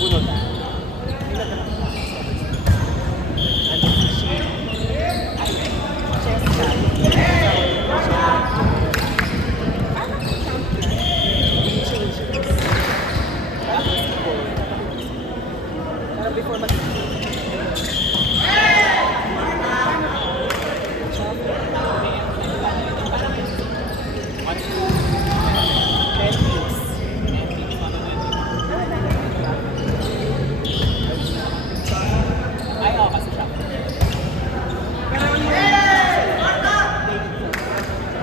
bunot. Before mag ay, oo, kasi siya.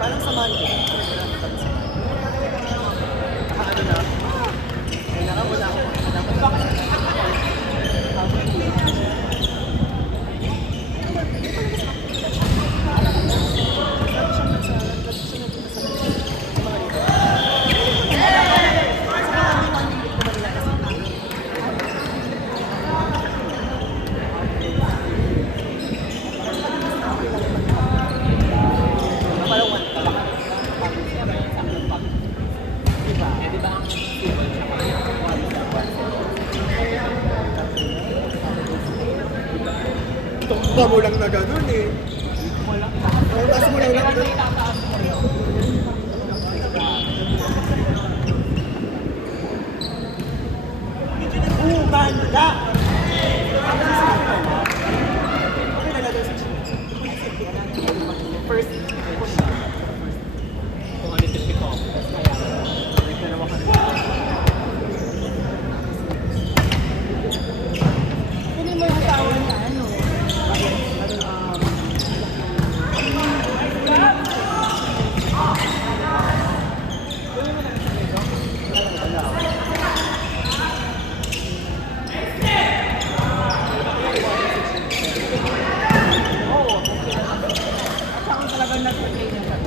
Parang sa Monday. Ano na? Kailangan wala ako. Tumba mo lang na gano'n eh. Taas mo lang na gano'n. Banda! First, 250 ko. Hindi mo yung asawa na ano. Talagang nag-play na siya.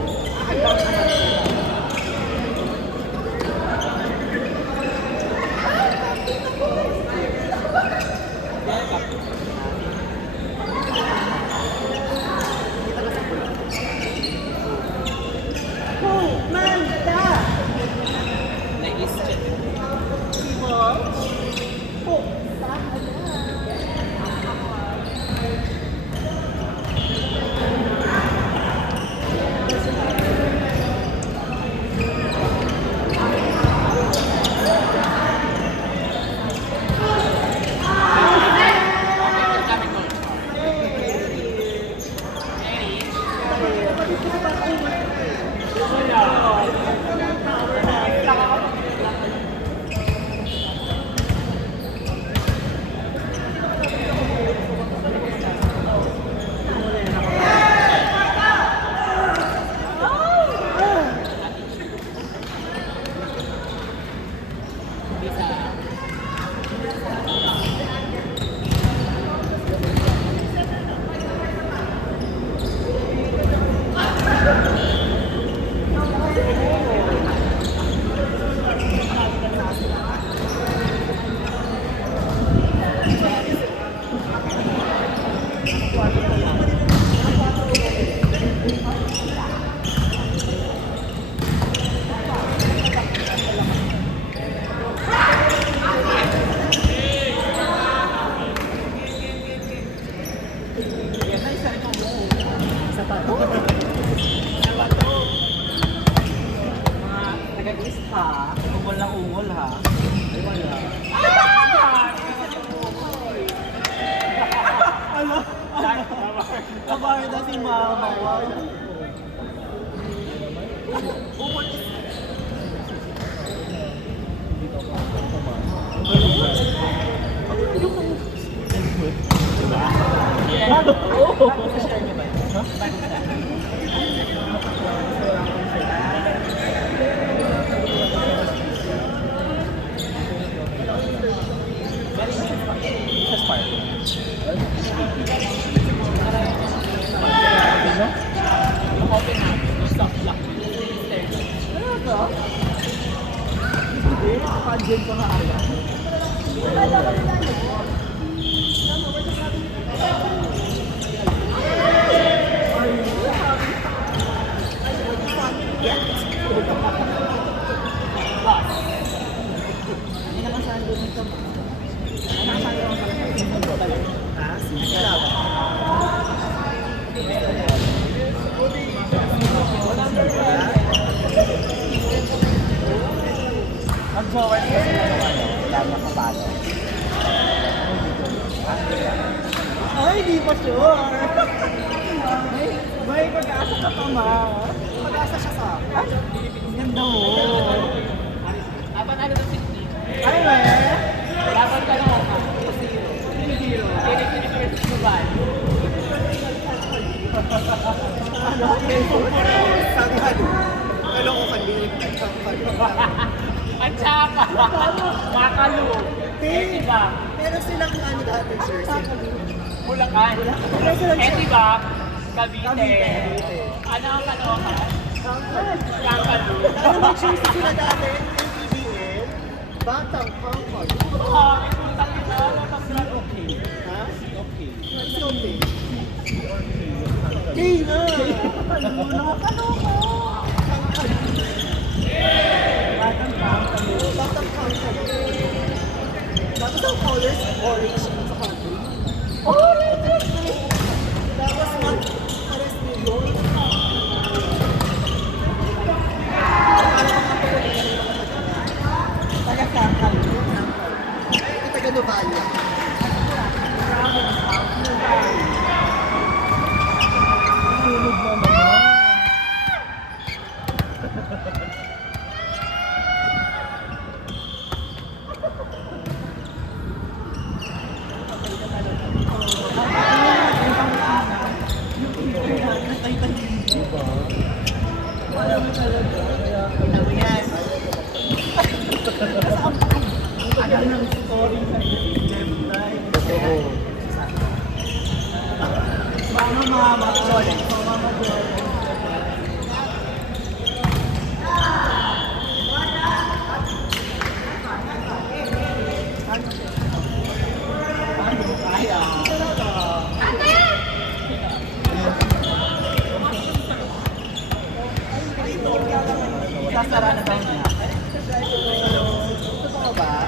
Ha? Ungol na ungol ha? Ay wala. Ano? Kabahay na si mama. Ungol is... Diba? Oo! Share niyo ba? Diyan pa nga ala. Hindi naman saan doon ito. Ha? Wala. Mag-forward kasi na naman, lalo kapalo. Ay, di pa sure. May pag-asa ka pa, ma. Pag-asa siya sa akin. Ah, ganda mo. Dapat ano to 60? Ay, may. Dapat ka lang ako. 0. First Dubai. Sabi halo. Kalo ko kandilig na Ang tsaka. Makalo. Eh, ba? Pero silang ano dati, sir? Bulacan. Eh, di ba? Cavite. Cavite. Ano ang kanokan? Kangkalo. Ano mag-choose sila dati? PBL? Batang Concord. Ah, putang ina. Tapos lang okay. Ha? Okay. What's your name? Kay na! Nakakaloka. Batang Concord. Batang Concord. Tapos ang colors, orange at saka green. Tapos mag-pares mo yun. Taga-sakal. Ito taga-Novalla. Sunog mo naman. Sasara na daw niya. Totoo ba?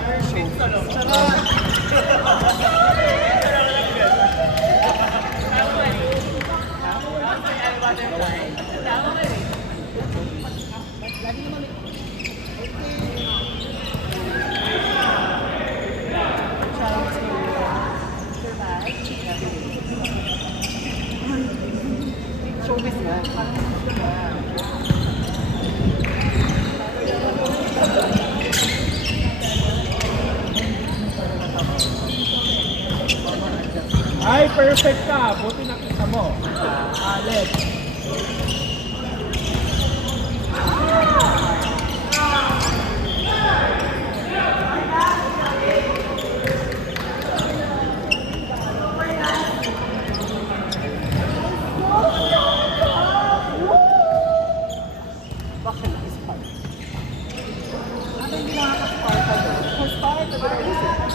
Charot! Showbiz nga. Ay, perfect ka. Buti nakita mo. Alex. Bakit na-spark? Ano yung ginaka-spark ka doon? Spark ka doon.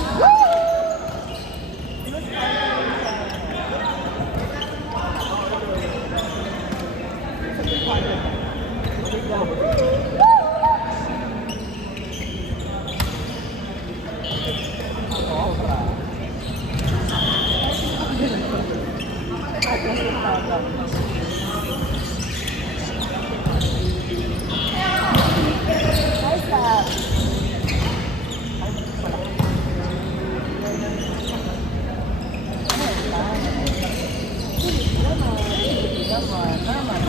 Tama.